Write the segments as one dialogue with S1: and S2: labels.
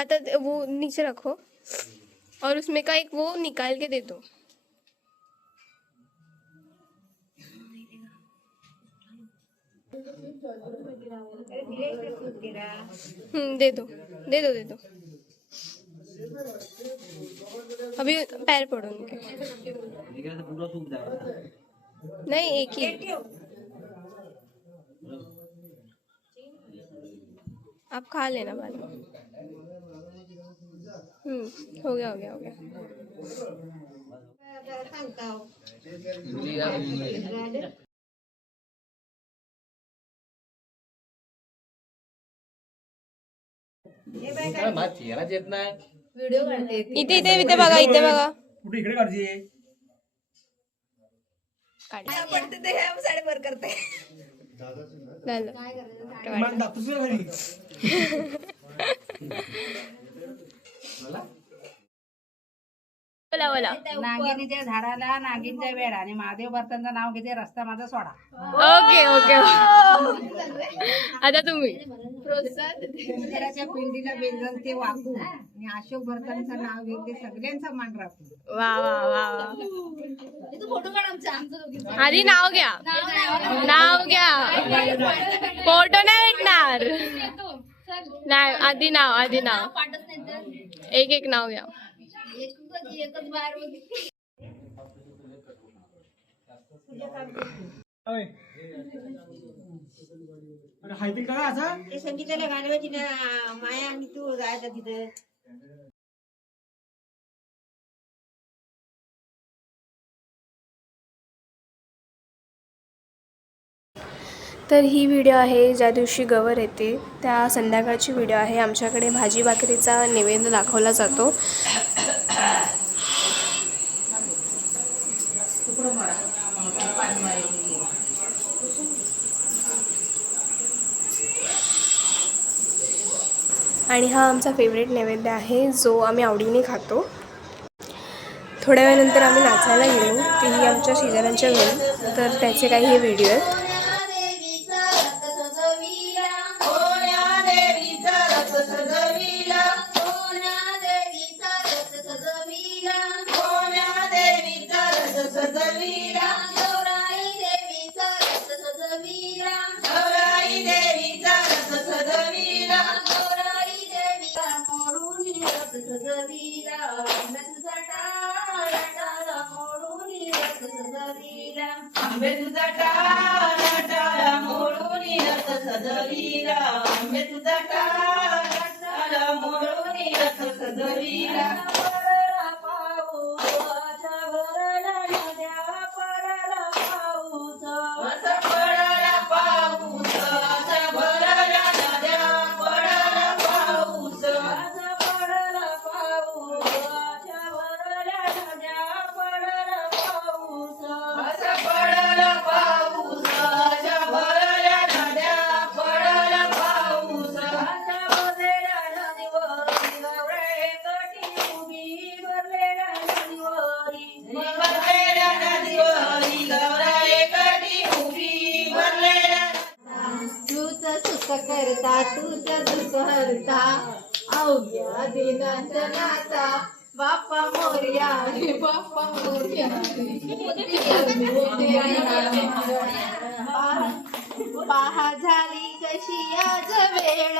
S1: आता वो नीचे रखो और उसमें का एक वो निकाल के दे दो। दे दो दे दो दे दो। अभी पैर पड़ो उनके। नहीं, एक ही। आप खा लेना बाद में। हम्म हो गया हो गया हो गया।
S2: माझा चेहराच येत नाही.
S1: इथे इथे इथे बघा इथे बघा.
S2: कुठे इकडे काढजी
S1: काढ.
S3: पडते ते ह्या साडेवर करते.
S1: झालं.
S2: तुझ्या घरी
S1: बोला बोला.
S3: नागिनीच्या झाडाला नागिनच्या वेळ आणि महादेव भरतांचं नाव घेते रस्ता माझा सोडा.
S1: Okay okay. आता तुम्ही.
S3: पिंडीला ते वाकू. आणि अशोक भरतांचं नाव घेते सगळ्यांचा मान राखू.
S1: वा वा वा वा. आधी नाव घ्या. नाव घ्या. फोटो नाही भेटणार. नाही आधी नाव आधी नाव. एक एक नाव घ्या.
S2: हायतील का असा?
S3: ते संगीताला घालवायची ना माया आणि तू जायचा तिथं.
S1: तर ही व्हिडिओ आहे ज्या दिवशी गवर येते त्या संध्याकाळची व्हिडिओ आहे. आमच्याकडे भाजी भाकरीचा नैवेद्य दाखवला जातो. आणि हा आमचा फेवरेट नैवेद्य आहे जो आम्ही आवडीने खातो. थोड्या वेळानंतर आम्ही नाचायला गेलो तेही आमच्या शेजाऱ्यांच्या घरी. तर त्याचे काही हे व्हिडिओ आहेत.
S3: Bye. करता तुझ्या दुःख अवघ्या दिनांचा नाता. बाप्पा मोर्या रे बाप्पा मोर्या. पहा झाली कशी आज वेळ.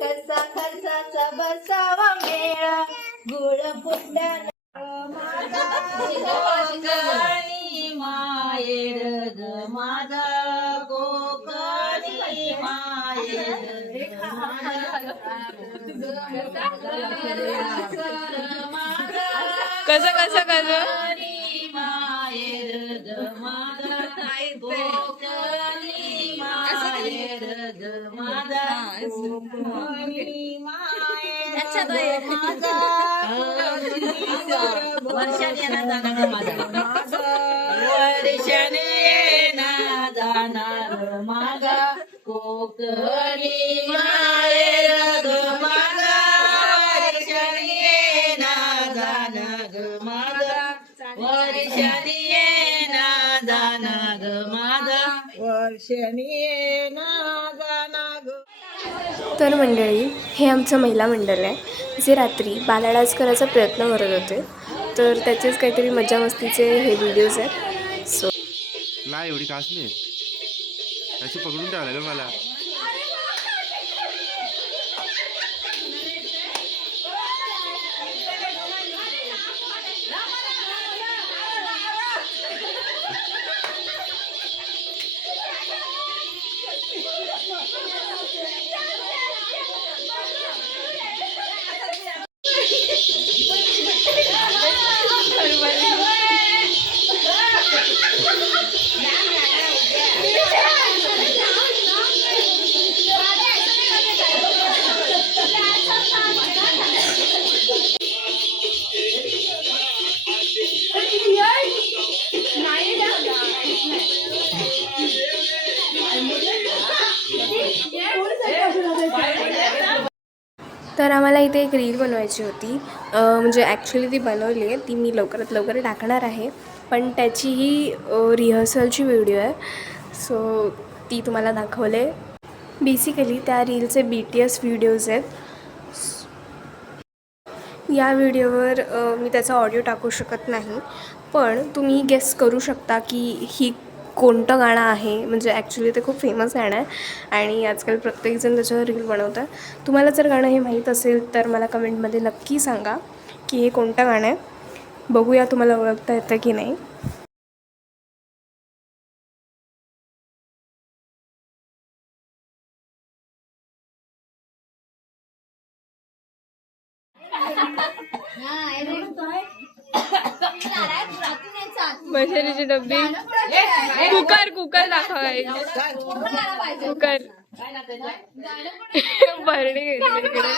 S3: कसा खर्चाचा बसावा मेळ गुळ फुटल्या
S1: कसं कसं कसं?
S3: वर्षाने जाणार माझा.
S1: तर मंडळी हे आमचं महिला मंडळ आहे जे रात्री बालाडाज करायचा प्रयत्न करत होते. तर त्याचेच काहीतरी मजा मस्तीचे हे व्हिडिओज आहेत. सो
S4: नाही एवढी कास नाही. त्याची पकडून ठेवलं मला.
S1: तर आम्हाला इथे एक रील बनवायची होती. म्हणजे ॲक्च्युली ती बनवली आहे. ती मी लवकरात लवकर टाकणार आहे. पण त्याची ही रिहर्सलची व्हिडिओ आहे. सो ती तुम्हाला दाखवले. बेसिकली त्या रीलचे बी टी एस व्हिडिओज आहेत. या व्हिडिओवर मी त्याचा ऑडिओ टाकू शकत नाही. पण तुम्ही गेस करू शकता की ही कोणतं गाणं आहे म्हणजे ॲक्च्युली ते खूप फेमस गाणं आहे आणि आजकाल प्रत्येकजण त्याच्यावर रील बनवतं आहे तुम्हाला जर गाणं हे माहीत असेल तर मला कमेंटमध्ये नक्की सांगा की हे कोणतं गाणं आहे बघूया तुम्हाला ओळखता येतं की नाही मशालीची डब्बी. कुकर कुकर दाखवाय कुकर. भरणी घेतली इकडे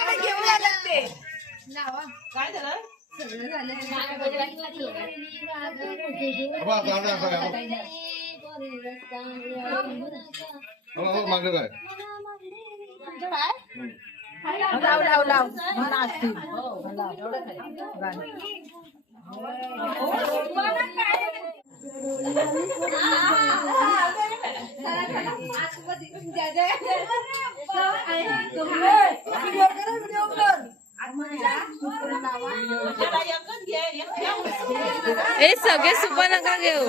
S4: मागं काय?
S3: लाव लाव लाव मला असतील लाव गाणं.
S1: ए सगळे सुपर नका घेऊ